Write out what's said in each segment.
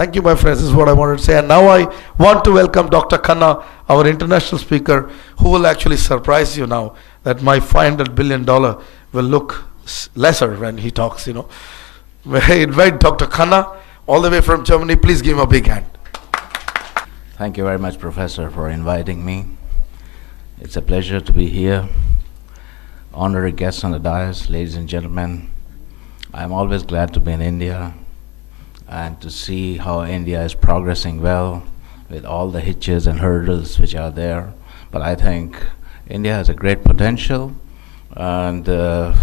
Thank you, my friends. This is what I wanted to say. And now I want to welcome Dr. Khanna, our international speaker, who will actually surprise you now that my $500 billion will look lesser when he talks, May I invite Dr. Khanna, all the way from Germany. Please give him a big hand. Thank you very much, Professor, for inviting me. It's a pleasure to be here. Honorary guests on the dais, ladies and gentlemen, I'm always glad to be in India and to see how India is progressing well with all the hitches and hurdles which are there. But I think India has a great potential, and the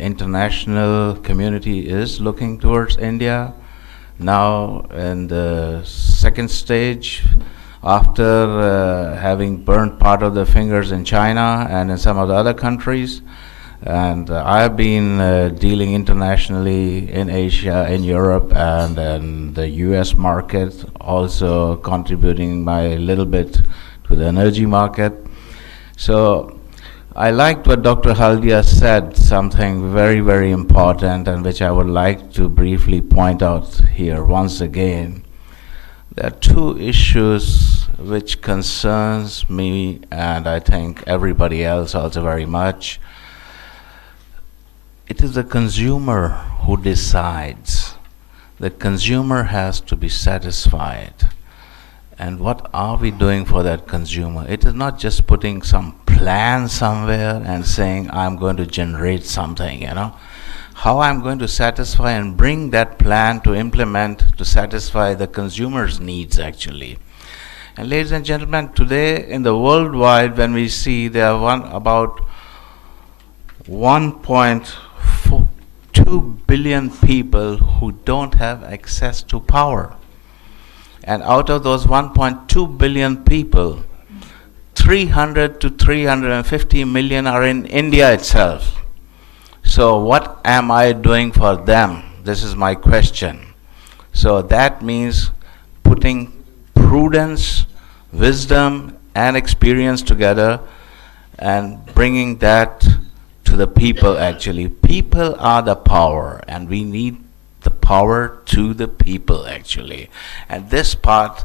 international community is looking towards India now in the second stage, after having burnt part of their fingers in China and in some of the other countries. And I've been dealing internationally in Asia, in Europe, and in the US market, also contributing my little bit to the energy market. So I liked what Dr. Haldia said, something very, very important, and which I would like to briefly point out here once again. There are two issues which concerns me, and I think everybody else also very much. It is the consumer who decides. The consumer has to be satisfied. And what are we doing for that consumer? It is not just putting some plan somewhere and saying, I'm going to generate something, How I'm going to satisfy and bring that plan to implement to satisfy the consumer's needs, actually. And ladies and gentlemen, today in the worldwide, when we see there are about 1.2 billion people who don't have access to power. And out of those 1.2 billion people, 300 to 350 million are in India itself. So what am I doing for them? This is my question. So that means putting prudence, wisdom, and experience together and bringing that to the people, actually. People are the power, and we need the power to the people, actually. And this part,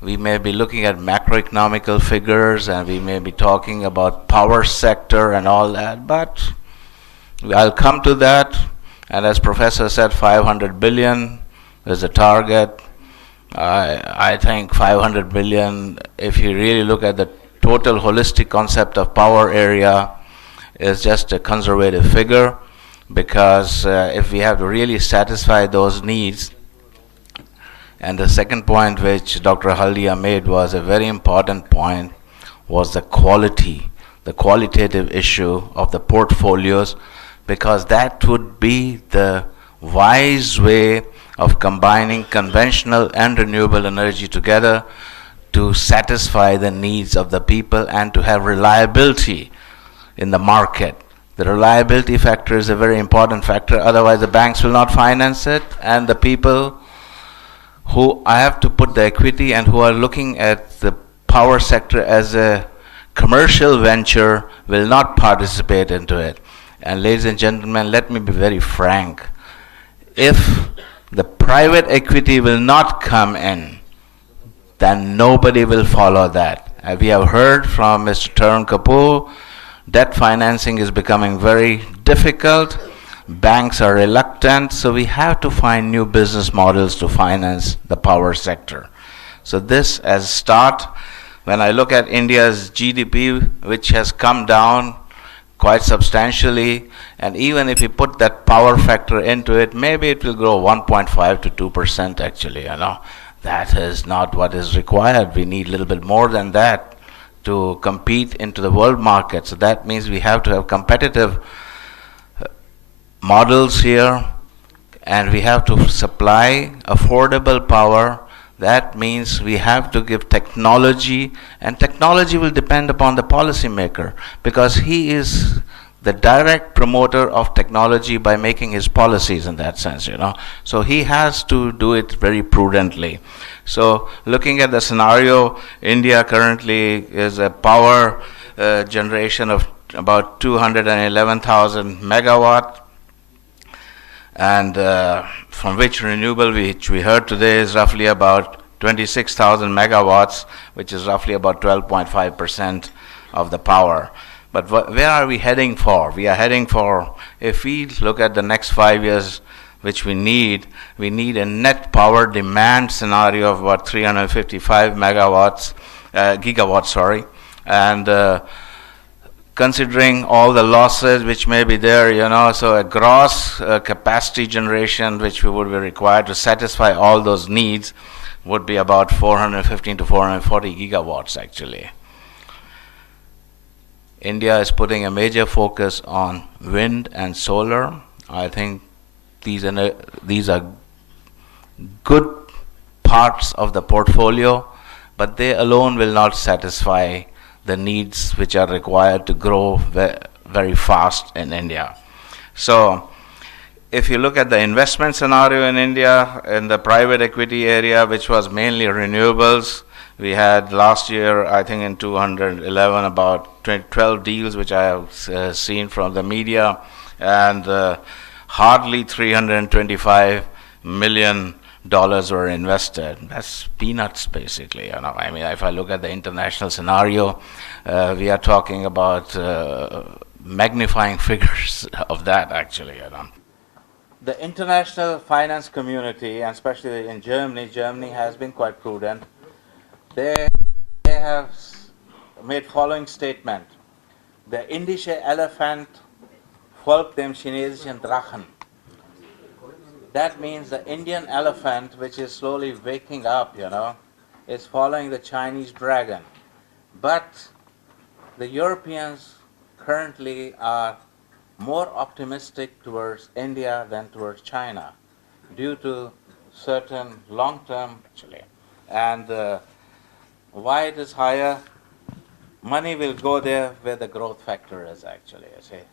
we may be looking at macroeconomical figures, and we may be talking about power sector and all that, but I'll come to that. And as Professor said, 500 billion is the target. I think 500 billion, if you really look at the total holistic concept of power area, is just a conservative figure, because if we have to really satisfy those needs. And the second point which Dr. Haldia made was a very important point, was the qualitative issue of the portfolios, because that would be the wise way of combining conventional and renewable energy together to satisfy the needs of the people and to have reliability in the market. The reliability factor is a very important factor, otherwise the banks will not finance it, and the people who I have to put the equity and who are looking at the power sector as a commercial venture will not participate into it. And ladies and gentlemen, let me be very frank. If the private equity will not come in, then nobody will follow that. We have heard from Mr. Tarun Kapoor, debt financing is becoming very difficult. Banks are reluctant, so we have to find new business models to finance the power sector. So this as start, when I look at India's GDP, which has come down quite substantially, and even if you put that power factor into it, maybe it will grow 1.5 to 2% actually, That is not what is required. We need a little bit more than that to compete into the world market. So that means we have to have competitive models here, and we have to supply affordable power. That means we have to give technology, and technology will depend upon the policymaker, because he is the direct promoter of technology by making his policies in that sense, So he has to do it very prudently. So looking at the scenario, India currently is a power generation of about 211,000 megawatt. and from which renewable, which we heard today, is roughly about 26,000 megawatts, which is roughly about 12.5% of the power. But where are we heading for? We are heading for, if we look at the next 5 years, which we need a net power demand scenario of about 355 gigawatts, sorry, and considering all the losses which may be there, so a gross capacity generation which we would be required to satisfy all those needs would be about 415 to 440 gigawatts actually. India is putting a major focus on wind and solar. I think these are good parts of the portfolio, but they alone will not satisfy the needs which are required to grow very fast in India. So if you look at the investment scenario in India, in the private equity area, which was mainly renewables, we had last year, I think in 2011, about 12 deals which I have seen from the media, and hardly $325 million were invested. That's peanuts, basically. I mean, if I look at the international scenario, we are talking about magnifying figures of that, actually. The international finance community, and especially in Germany has been quite prudent. They have made following statement: Der indische Elefant folgt dem chinesischen Drachen. That means the Indian elephant, which is slowly waking up, is following the Chinese dragon. But the Europeans currently are more optimistic towards India than towards China due to certain long-term, actually. And why it is higher? Money will go there where the growth factor is, actually, you see.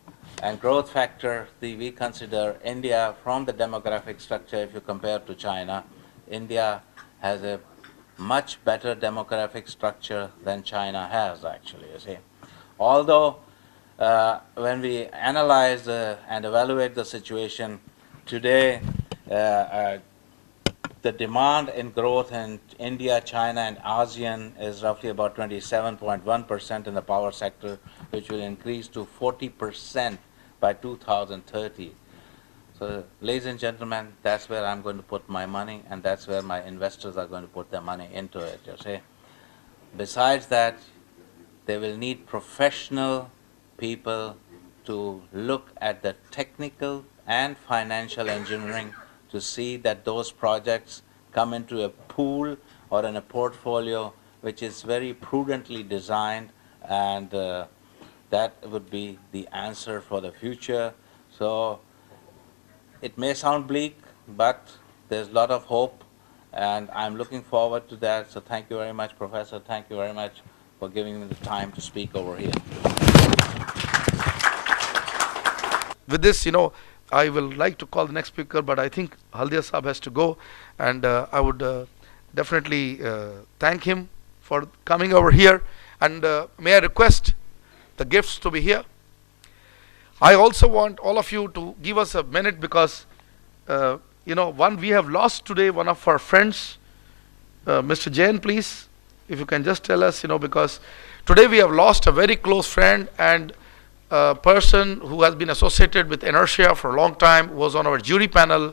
And growth factor, we consider India from the demographic structure, if you compare to China, India has a much better demographic structure than China has, actually, you see. Although, when we analyze and evaluate the situation today, the demand in growth in India, China, and ASEAN is roughly about 27.1% in the power sector, which will increase to 40% by 2030. So, ladies and gentlemen, that's where I'm going to put my money, and that's where my investors are going to put their money into it, you see. Besides that, they will need professional people to look at the technical and financial engineering to see that those projects come into a pool or in a portfolio which is very prudently designed, and that would be the answer for the future. So it may sound bleak, but there's a lot of hope, and I'm looking forward to that. So thank you very much, Professor. Thank you very much for giving me the time to speak over here. With this, I will like to call the next speaker, but I think Haldia Saab has to go, and I would definitely thank him for coming over here, and may I request the gifts to be here. I also want all of you to give us a minute, because we have lost today one of our friends, Mr. Jain, please, if you can just tell us, because today we have lost a very close friend and a person who has been associated with ENERTIA for a long time, was on our jury panel.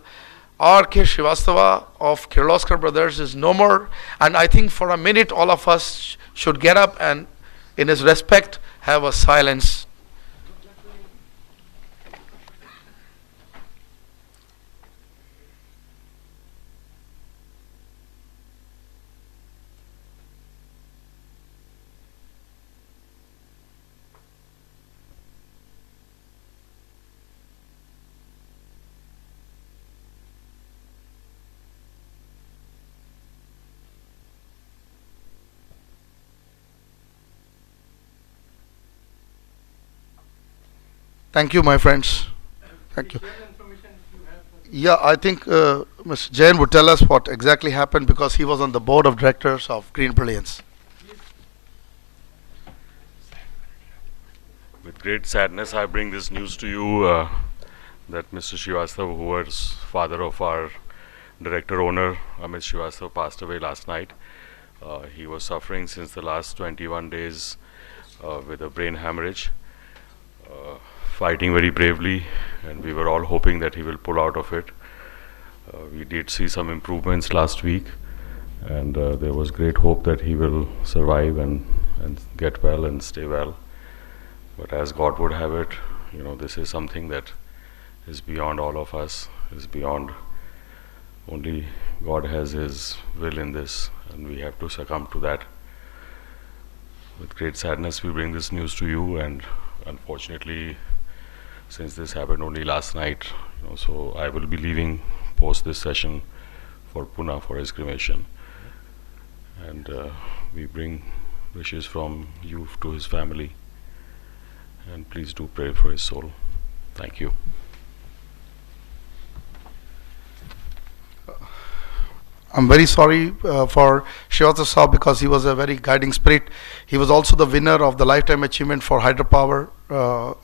R.K. Srivastava of Kirloskar Brothers is no more, and I think for a minute all of us should get up and, in his respect, have a silence. Thank you, my friends. Thank you. Yeah, I think Mr. Jain would tell us what exactly happened, because he was on the board of directors of Green Brilliance. With great sadness, I bring this news to you that Mr. Srivastava, who was father of our director owner, Amit Srivastava, passed away last night. He was suffering since the last 21 days with a brain hemorrhage, fighting very bravely, and we were all hoping that he will pull out of it. We did see some improvements last week, and there was great hope that he will survive and get well and stay well. But as God would have it, you know, this is something that is beyond all of us, is beyond, only God has His will in this, and we have to succumb to that. With great sadness we bring this news to you, and unfortunately, since this happened only last night, you know, so I will be leaving post this session for Pune for his cremation. And we bring wishes from you to his family, and please do pray for his soul. Thank you. I'm very sorry for Srivastava Saab, because he was a very guiding spirit. He was also the winner of the Lifetime Achievement for Hydropower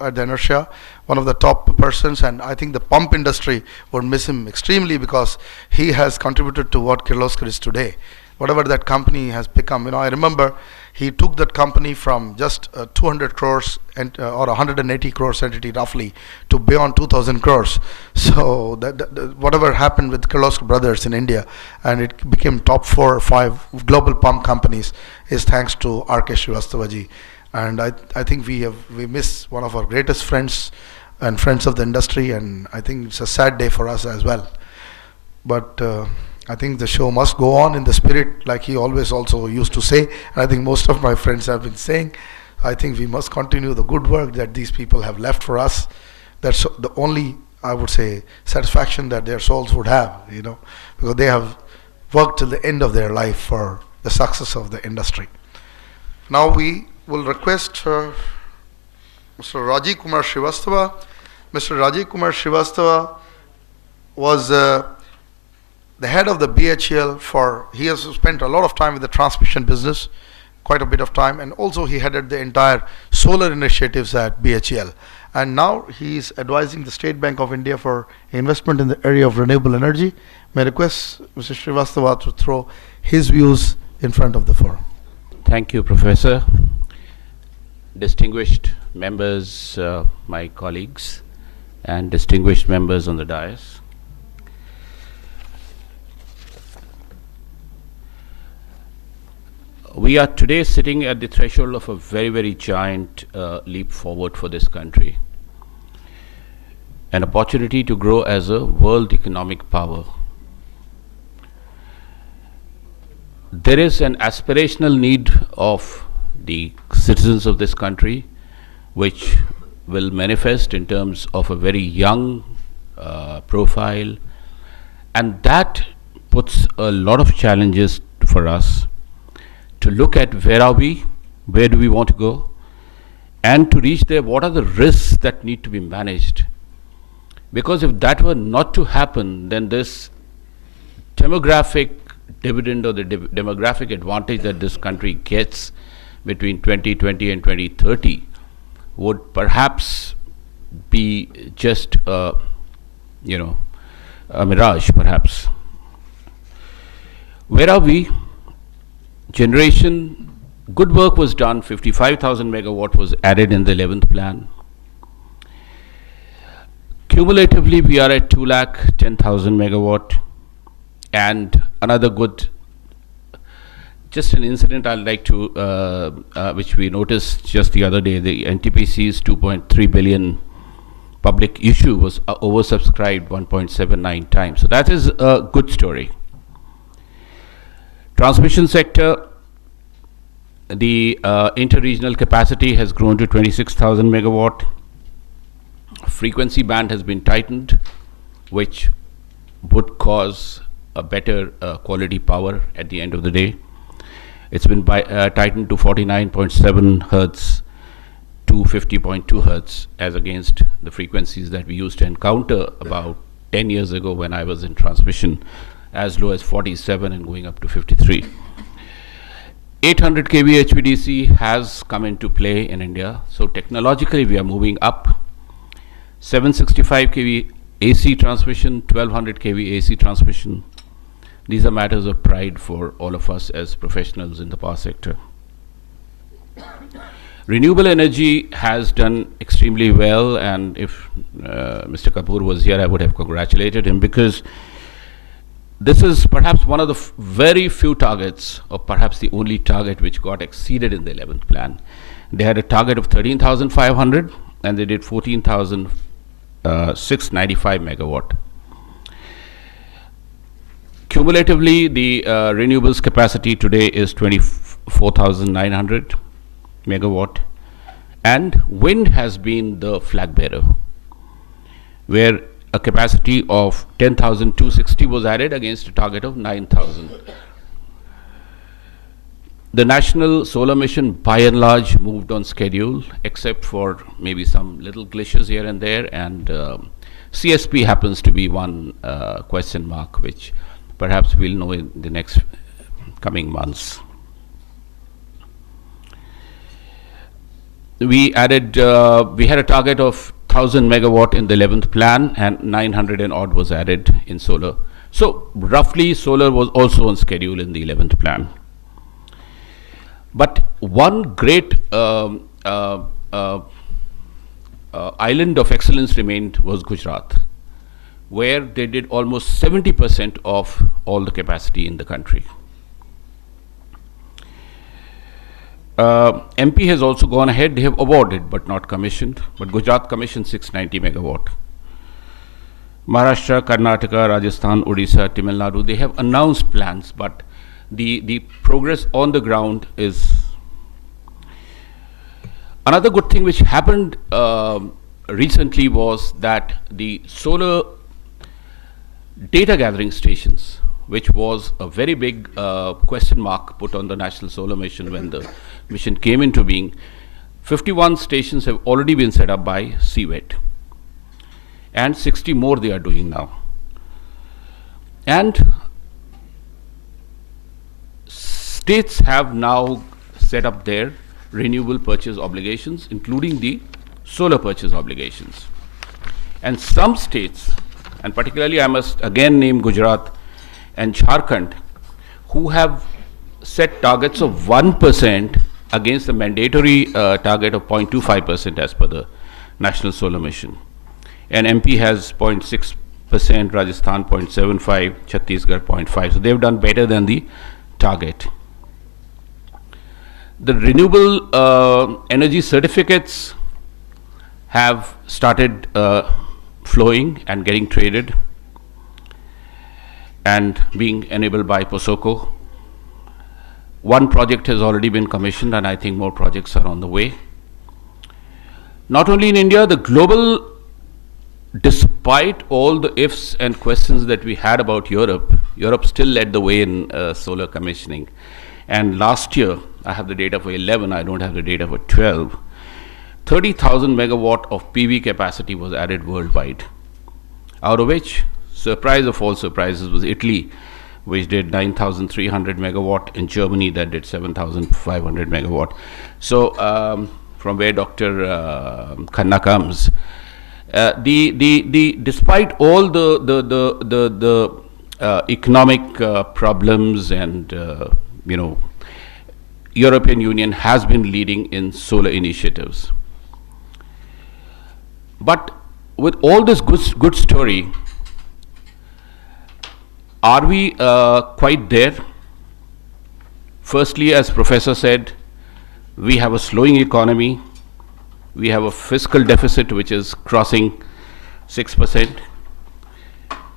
at the ENERTIA, one of the top persons, and I think the pump industry would miss him extremely, because he has contributed to what Kirloskar is today. Whatever that company has become, you know, I remember he took that company from just 200 crores or 180 crores entity roughly to beyond 2,000 crores. So that whatever happened with Kirloskar brothers in India, and it became top 4 or 5 global pump companies, is thanks to R.K. Srivastavaji. And I think we miss one of our greatest friends and friends of the industry, and I think it's a sad day for us as well. But I think the show must go on in the spirit, like he always also used to say, and I think most of my friends have been saying. I think we must continue the good work that these people have left for us. That's the only, I would say, satisfaction that their souls would have, you know, because they have worked till the end of their life for the success of the industry. Now we will request Mr. Rajiv Kumar Srivastava. Mr. Rajiv Kumar Srivastava was the head of the BHEL he has spent a lot of time with the transmission business, quite a bit of time, and also he headed the entire solar initiatives at BHEL. And now he is advising the State Bank of India for investment in the area of renewable energy. May I request Mr. Srivastava to throw his views in front of the forum. Thank you, Professor. Distinguished members, my colleagues, and distinguished members on the dais. We are today sitting at the threshold of a very, very giant leap forward for this country. An opportunity to grow as a world economic power. There is an aspirational need of the citizens of this country, which will manifest in terms of a very young profile, and that puts a lot of challenges for us to look at where are we, where do we want to go, and to reach there, what are the risks that need to be managed. Because if that were not to happen, then this demographic dividend or the demographic advantage that this country gets between 2020 and 2030 would perhaps be just a mirage, perhaps. Where are we? Generation, good work was done. 55,000 megawatt was added in the 11th plan. Cumulatively, we are at 210,000 megawatt. And another good, just an incident I'd like to, which we noticed just the other day, the NTPC's 2.3 billion public issue was oversubscribed 1.79 times. So that is a good story. Transmission sector, the inter-regional capacity has grown to 26,000 megawatt. Frequency band has been tightened, which would cause a better quality power at the end of the day. It's been tightened to 49.7 hertz to 50.2 hertz as against the frequencies that we used to encounter about 10 years ago when I was in transmission, as low as 47 and going up to 53. 800 kV HVDC has come into play in India, so technologically we are moving up. 765 kV AC transmission, 1200 kV AC transmission. These are matters of pride for all of us as professionals in the power sector. Renewable energy has done extremely well, and if Mr. Kapoor was here, I would have congratulated him, because this is perhaps one of the very few targets, or perhaps the only target which got exceeded in the 11th plan. They had a target of 13,500 and they did 14,695 megawatt. Cumulatively, the renewables capacity today is 24,900 megawatt, and wind has been the flag bearer, where a capacity of 10,260 was added against a target of 9,000. The national solar mission by and large moved on schedule, except for maybe some little glitches here and there, and CSP happens to be one question mark, which perhaps we'll know in the next coming months. We added, we had a target of 1,000 megawatt in the 11th plan, and 900 and odd was added in solar. So roughly solar was also on schedule in the 11th plan. But one great island of excellence remained was Gujarat, where they did almost 70% of all the capacity in the country. MP has also gone ahead. They have awarded but not commissioned, but Gujarat commissioned 690 megawatt. Maharashtra, Karnataka, Rajasthan, Odisha, Tamil Nadu, they have announced plans, but the progress on the ground is. Another good thing which happened recently was that the solar data gathering stations, which was a very big question mark put on the National Solar Mission when the mission came into being, 51 stations have already been set up by CWET, and 60 more they are doing now. And states have now set up their renewable purchase obligations, including the solar purchase obligations. And some states, and particularly I must again name Gujarat and Jharkhand, who have set targets of 1% against the mandatory target of 0.25% as per the National Solar Mission. And MP has 0.6%, Rajasthan 0.75%, Chhattisgarh 0.5%. So they've done better than the target. The renewable energy certificates have started flowing and getting traded and being enabled by POSOCO. One project has already been commissioned, and I think more projects are on the way. Not only in India, the global, despite all the ifs and questions that we had about Europe, Europe still led the way in solar commissioning. And last year, I have the data for 11, I don't have the data for 12, 30,000 megawatt of PV capacity was added worldwide, out of which, surprise of all surprises, was Italy, which did 9,300 megawatt, in Germany that did 7,500 megawatt. So from where Dr. Khanna comes, despite all the economic problems and European Union has been leading in solar initiatives. But with all this good story, are we quite there? Firstly, as Professor said, we have a slowing economy. We have a fiscal deficit which is crossing 6%.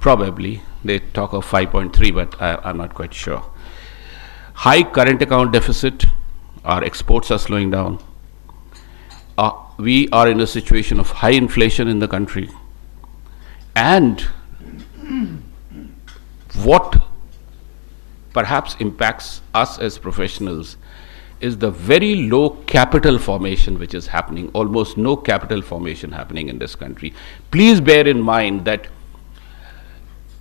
Probably, they talk of 5.3, but I'm not quite sure. High current account deficit, our exports are slowing down. We are in a situation of high inflation in the country. And what perhaps impacts us as professionals is the very low capital formation which is happening, almost no capital formation happening in this country. Please bear in mind that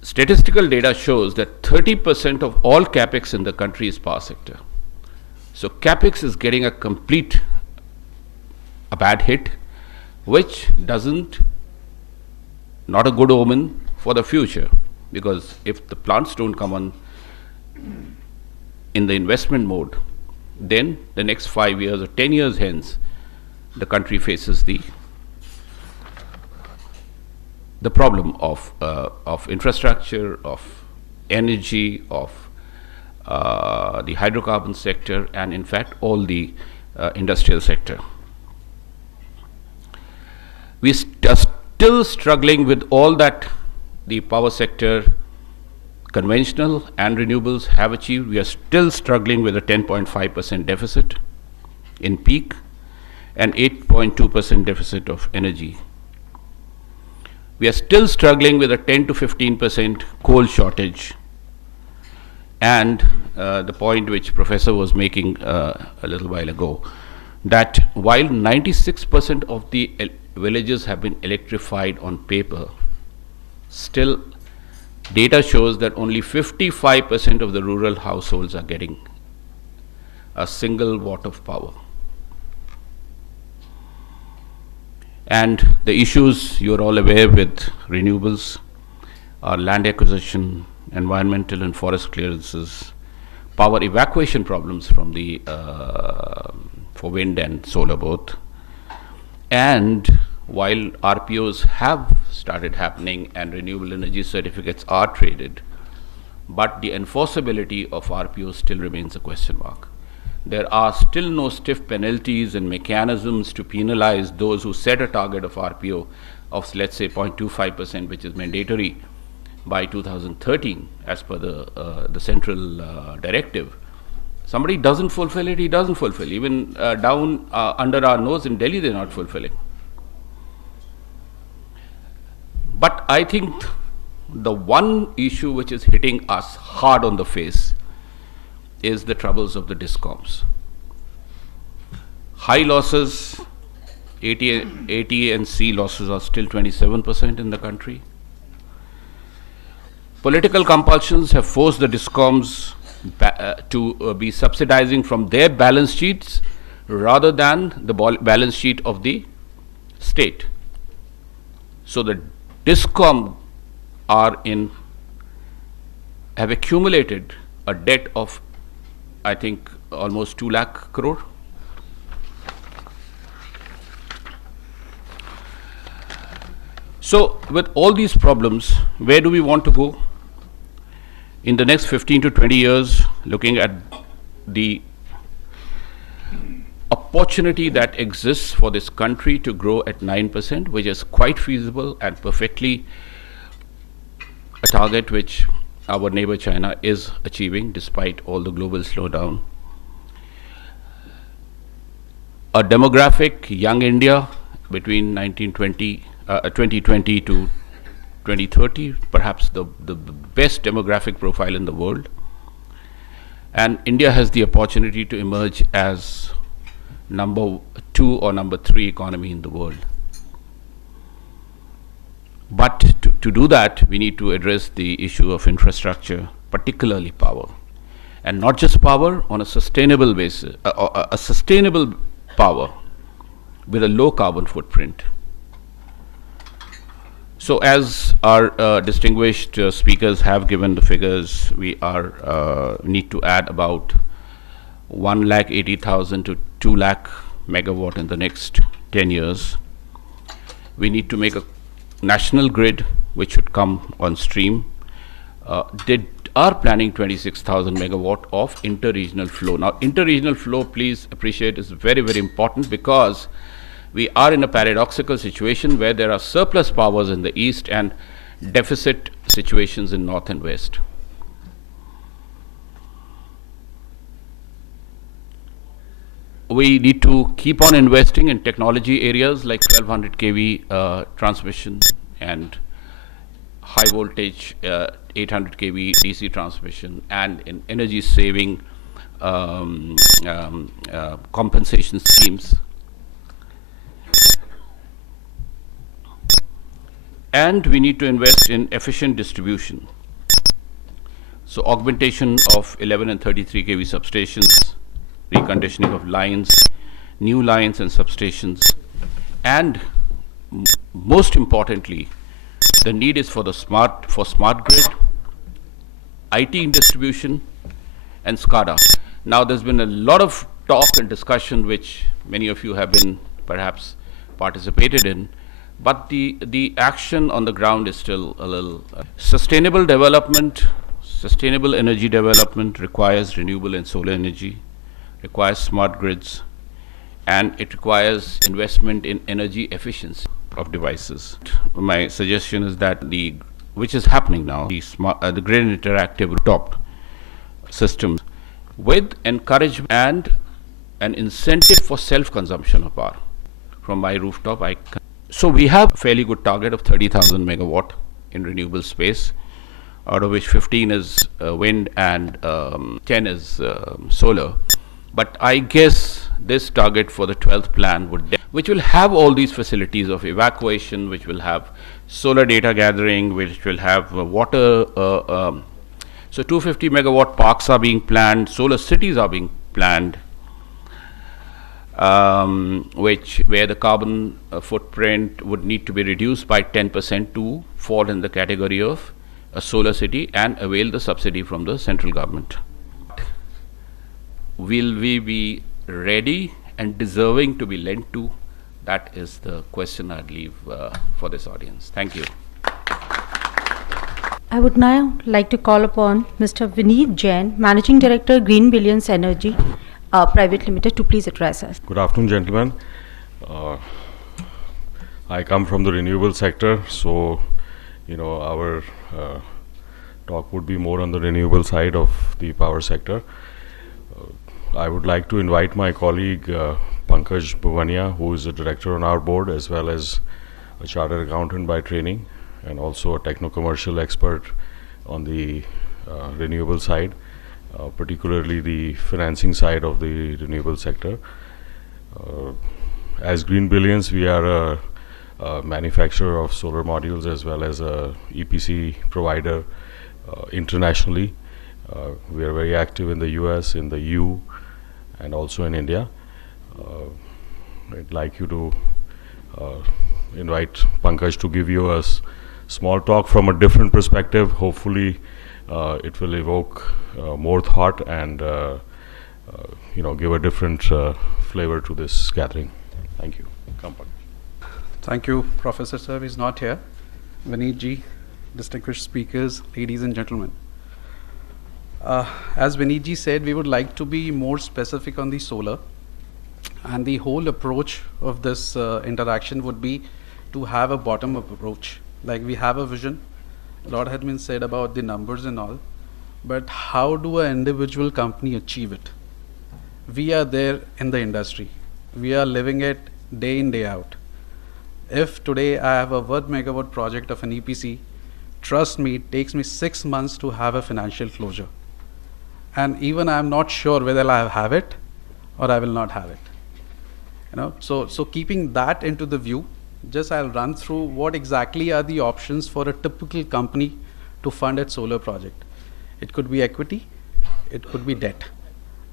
statistical data shows that 30% of all capex in the country is power sector. So capex is getting a bad hit, which doesn't not a good omen for the future, because if the plants don't come on in the investment mode, then the next 5 years or 10 years hence, the country faces the problem of infrastructure, of energy, of the hydrocarbon sector, and in fact all the industrial sector. We are still struggling with all that the power sector, conventional and renewables, have achieved. We are still struggling with a 10.5% deficit in peak and 8.2% deficit of energy. We are still struggling with a 10 to 15% coal shortage. And the point which Professor was making a little while ago, that while 96% of the villages have been electrified on paper, still data shows that only 55% of the rural households are getting a single watt of power. And the issues you're all aware with renewables are land acquisition, environmental and forest clearances, power evacuation problems from the for wind and solar both. And while RPOs have started happening and renewable energy certificates are traded, but the enforceability of RPOs still remains a question mark. There are still no stiff penalties and mechanisms to penalize those who set a target of RPO of, let's say, 0.25%, which is mandatory by 2013 as per the central directive. Somebody doesn't fulfill it, he doesn't fulfill. Even down under our nose in Delhi, they're not fulfilling. But I think the one issue which is hitting us hard on the face is the troubles of the DISCOMs. High losses, AT and C losses are still 27% in the country. Political compulsions have forced the DISCOMs to be subsidizing from their balance sheets rather than the balance sheet of the state. So the DISCOM have accumulated a debt of, I think, almost 2 lakh crore. So with all these problems, where do we want to go? In the next 15 to 20 years, looking at the opportunity that exists for this country to grow at 9%, which is quite feasible and perfectly a target which our neighbor China is achieving despite all the global slowdown. A demographic young India between 2020 to 2030, perhaps the best demographic profile in the world. And India has the opportunity to emerge as number 2 or number 3 economy in the world. But to do that, we need to address the issue of infrastructure, particularly power. And not just power, on a sustainable basis, a sustainable power with a low carbon footprint. So as our distinguished speakers have given the figures, we need to add about 1,80,000 to 2 lakh megawatt in the next 10 years. We need to make a national grid which should come on stream. They are planning 26,000 megawatt of inter-regional flow. Now, inter-regional flow, please appreciate, is very, very important because we are in a paradoxical situation where there are surplus powers in the east and deficit situations in north and west. We need to keep on investing in technology areas like 1200 kV transmission and high voltage 800 kV DC transmission, and in energy saving compensation schemes. And we need to invest in efficient distribution. So augmentation of 11 and 33 kV substations, reconditioning of lines, new lines and substations, and most importantly, The need is for smart grid, IT in distribution, and SCADA. Now, there's been a lot of talk and discussion, which many of you have been perhaps participated in, but the action on the ground is still a little. Sustainable development, sustainable energy development requires renewable and solar energy, requires smart grids, and it requires investment in energy efficiency of devices. My suggestion is that which is happening now, the grid interactive rooftop systems with encouragement and an incentive for self-consumption of power from my rooftop. So we have a fairly good target of 30,000 megawatt in renewable space, out of which 15 is wind and 10 is solar. But I guess this target for the 12th plan which will have all these facilities of evacuation, which will have solar data gathering, which will have water. So 250 megawatt parks are being planned, solar cities are being planned, where the carbon footprint would need to be reduced by 10% to fall in the category of a solar city and avail the subsidy from the central government. Will we be ready and deserving to be lent to? That is the question I'd leave for this audience. Thank you. I would now like to call upon Mr. Vineet Jain, Managing Director, Green Billions Energy Private Limited, to please address us. Good afternoon, gentlemen. I come from the renewable sector, so our talk would be more on the renewable side of the power sector. I would like to invite my colleague Pankaj Bhavania, who is a director on our board, as well as a chartered accountant by training, and also a techno-commercial expert on the renewable side, particularly the financing side of the renewable sector. As Green Billions, we are a manufacturer of solar modules as well as a EPC provider internationally. We are very active in the US, in the EU, and also in India. I'd like you to invite Pankaj to give you a small talk from a different perspective. Hopefully it will evoke more thought and give a different flavor to this gathering. Thank you. Come, Pankaj. Thank you, Professor Sir is not here. Vineet ji, distinguished speakers, ladies and gentlemen. As Vineet ji said, we would like to be more specific on the solar, and the whole approach of this interaction would be to have a bottom-up approach. Like, we have a vision, a lot has been said about the numbers and all, but how do an individual company achieve it? We are there in the industry. We are living it day in, day out. If today I have a 1 megawatt project of an EPC, trust me, it takes me 6 months to have a financial closure. And even I am not sure whether I have it or I will not have it. So keeping that into the view, just I'll run through what exactly are the options for a typical company to fund its solar project. It could be equity, it could be debt.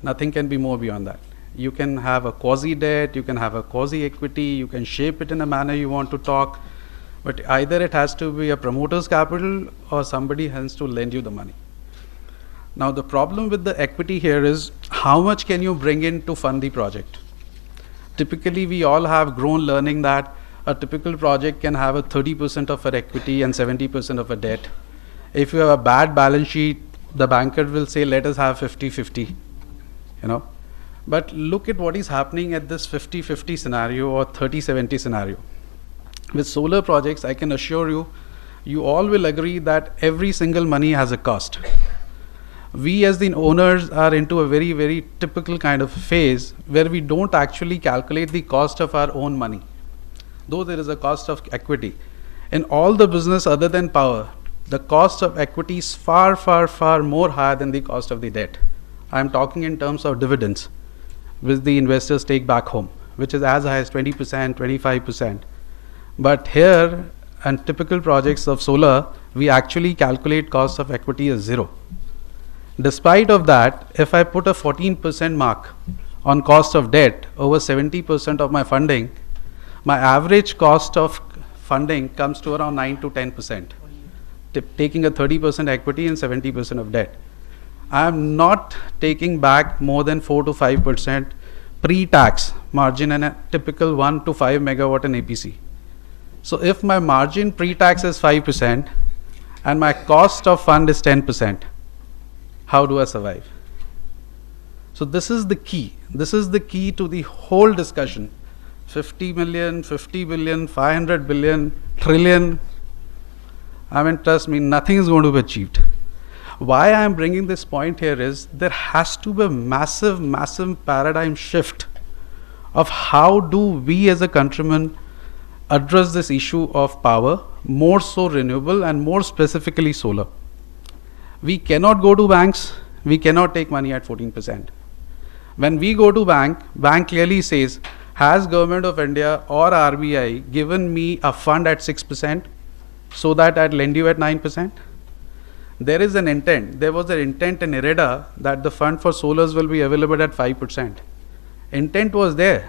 Nothing can be more beyond that. You can have a quasi-debt, you can have a quasi-equity, you can shape it in a manner you want to talk, but either it has to be a promoter's capital or somebody has to lend you the money. Now, the problem with the equity here is how much can you bring in to fund the project? Typically, we all have grown learning that a typical project can have a 30% of our equity and 70% of a debt. If you have a bad balance sheet, the banker will say, let us have 50-50, But look at what is happening at this 50-50 scenario or 30-70 scenario. With solar projects, I can assure you, you all will agree that every single money has a cost. We as the owners are into a very, very typical kind of phase where we don't actually calculate the cost of our own money, though there is a cost of equity. In all the business other than power, the cost of equity is far, far, far more higher than the cost of the debt. I'm talking in terms of dividends, which the investors take back home, which is as high as 20%, 25%. But here, in typical projects of solar, we actually calculate cost of equity as 0. Despite of that, if I put a 14% mark on cost of debt over 70% of my funding, my average cost of funding comes to around 9 to 10%, taking a 30% equity and 70% of debt. I am not taking back more than 4 to 5% pre-tax margin in a typical 1 to 5 megawatt in APC. So if my margin pre-tax is 5% and my cost of fund is 10%, how do I survive? So this is the key. This is the key to the whole discussion. 50 million, 50 billion, 500 billion, trillion. I mean, trust me, nothing is going to be achieved. Why I am bringing this point here is there has to be a massive, massive paradigm shift of how do we as a countryman address this issue of power, more so renewable and more specifically solar. We cannot go to banks, we cannot take money at 14%. When we go to bank clearly says, has Government of India or RBI given me a fund at 6% so that I'd lend you at 9%? There is an intent. There was an intent in ENERTIA that the fund for solars will be available at 5%. Intent was there.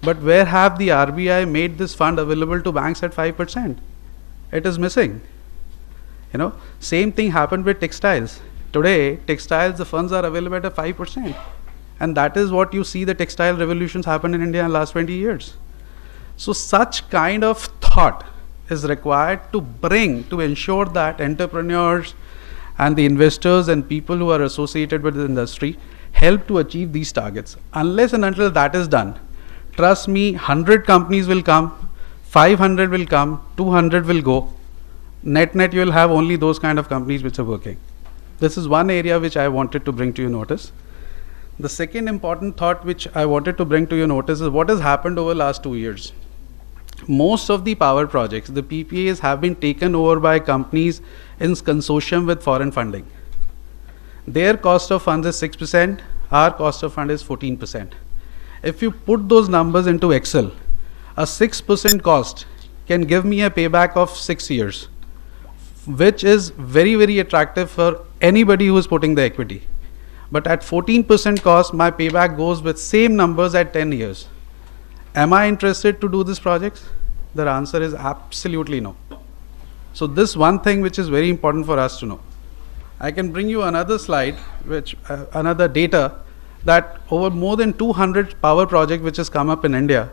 But where have the RBI made this fund available to banks at 5%? It is missing. You know, same thing happened with textiles. Today, textiles, the funds are available at 5%. And that is what you see the textile revolutions happen in India in the last 20 years. So such kind of thought is required to ensure that entrepreneurs and the investors and people who are associated with the industry help to achieve these targets. Unless and until that is done, trust me, 100 companies will come, 500 will come, 200 will go. Net you will have only those kind of companies which are working. This is one area which I wanted to bring to your notice. The second important thought which I wanted to bring to your notice is what has happened over the last 2 years. Most of the power projects, the PPAs have been taken over by companies in consortium with foreign funding. Their cost of funds is 6%, our cost of fund is 14%. If you put those numbers into Excel, a 6% cost can give me a payback of 6 years, which is very, very attractive for anybody who is putting the equity. But at 14% cost, my payback goes with same numbers at 10 years. Am I interested to do this project? The answer is absolutely no. So this one thing which is very important for us to know. I can bring you another slide, which another data that over more than 200 power projects which has come up in India,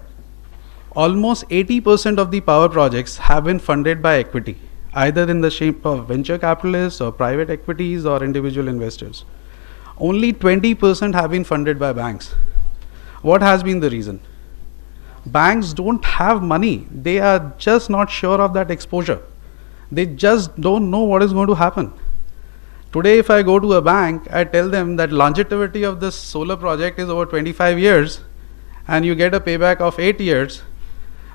almost 80% of the power projects have been funded by equity, either in the shape of venture capitalists or private equities or individual investors. Only 20% have been funded by banks. What has been the reason? Banks don't have money. They are just not sure of that exposure. They just don't know what is going to happen. Today, if I go to a bank, I tell them that longevity of this solar project is over 25 years and you get a payback of 8 years.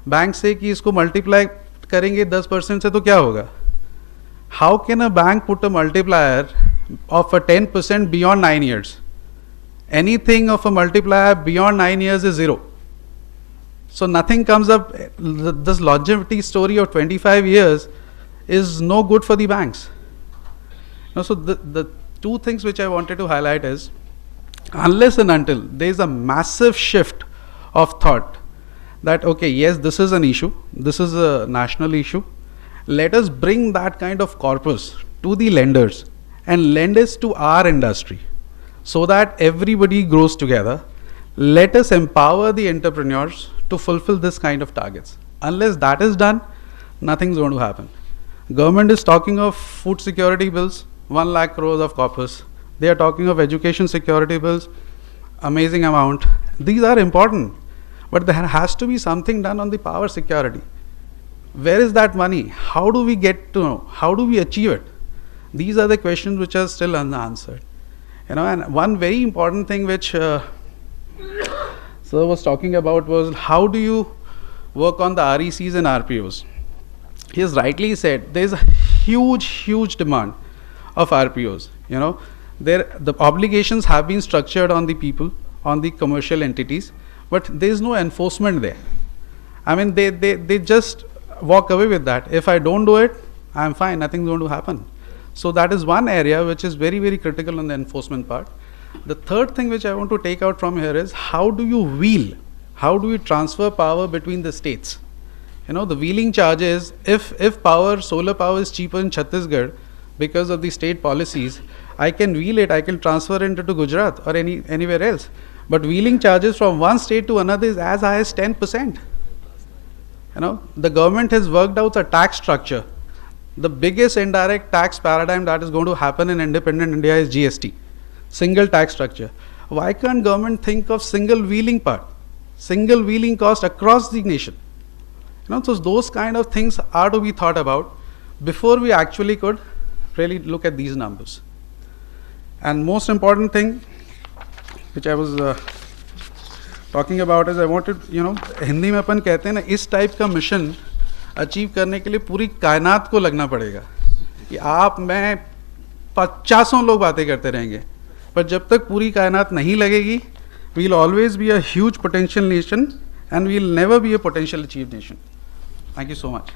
Bank say कि इसको multiply करेंगे 10% से तो क्या होगा? How can a bank put a multiplier of a 10% beyond 9 years? Anything of a multiplier beyond 9 years is 0. So nothing comes up. This longevity story of 25 years is no good for the banks. Now, so the two things which I wanted to highlight is, unless and until there is a massive shift of thought that, okay, yes, this is an issue, this is a national issue, let us bring that kind of corpus to the lenders and lend it to our industry so that everybody grows together. Let us empower the entrepreneurs to fulfill this kind of targets. Unless that is done, nothing's going to happen. Government is talking of food security bills, 1 lakh crores of corpus. They are talking of education security bills, amazing amount. These are important, but there has to be something done on the power security. Where is that money? How do we get to know? How do we achieve it? These are the questions which are still unanswered. You know, and one very important thing which Sir was talking about was how do you work on the RECs and RPOs? He has rightly said there is a huge demand of RPOs. You know, the obligations have been structured on the people, on the commercial entities, but there is no enforcement there. I mean, they just walk away with that. If I don't do it, I'm fine, nothing's going to happen. So that is one area which is very, very critical on the enforcement part. The third thing which I want to take out from here is how do you transfer power between the states? You know, the wheeling charges, if power, solar power is cheaper in Chhattisgarh because of the state policies, I can wheel it, I can transfer it into Gujarat or anywhere else. But wheeling charges from one state to another is as high as 10%. You know, the government has worked out a tax structure. The biggest indirect tax paradigm that is going to happen in independent India is GST, single tax structure. Why can't government think of single wheeling part, single wheeling cost across the nation? You know, so those kind of things are to be thought about before we actually could really look at these numbers. And most important thing, which I was talking about, is I wanted, you know, Hindi में अपन कहते हैं ना, इस type का mission achieve करने के लिए पूरी कायनात को लगना पड़ेगा कि आप मैं 50 लोग बातें करते रहेंगे, पर जब तक पूरी कायनात नहीं लगेगी, we'll always be a huge potential nation and we'll never be a potential achieved nation. Thank you so much.